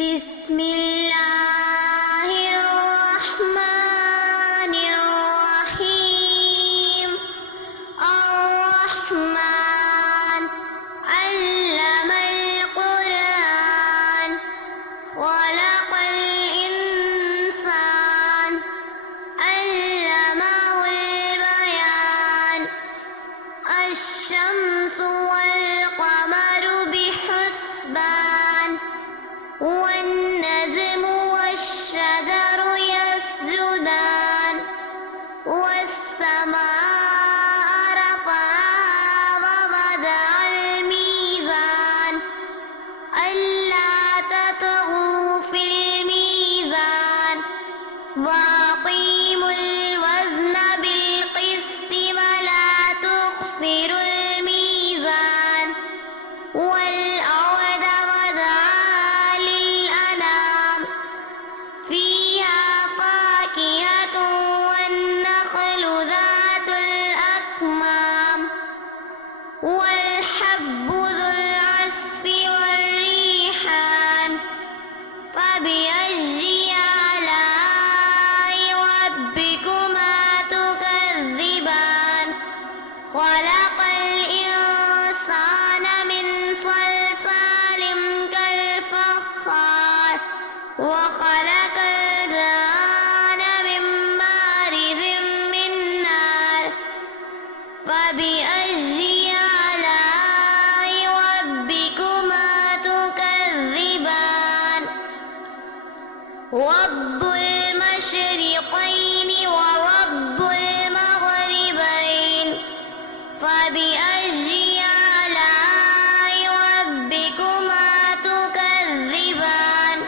بسم الله الرحمن الرحيم. الرحمن علم القرآن خلق الإنسان علمه البيان. الشمس والقمر بحسبان والنجم والشجر يسجدان. والسماء رفعها ووضع الميزان ألا تطغوا في الميزان وأقيموا الوزن بالقسط ولا تخسروا الميزان. والأرض وضعها للأنام فيها فاكهة والنخل ذات الأكمام والحب ذو العصف والريحان. فبأي آلاء ربكما تكذبان. خلق الإنسان من صلصال كالفخار وخلق الجان من مارج من نار. فبأي آلاء ربكما تكذبان. رب المشرقين ورب المغربين. فبأي آلاء ربكما تكذبان.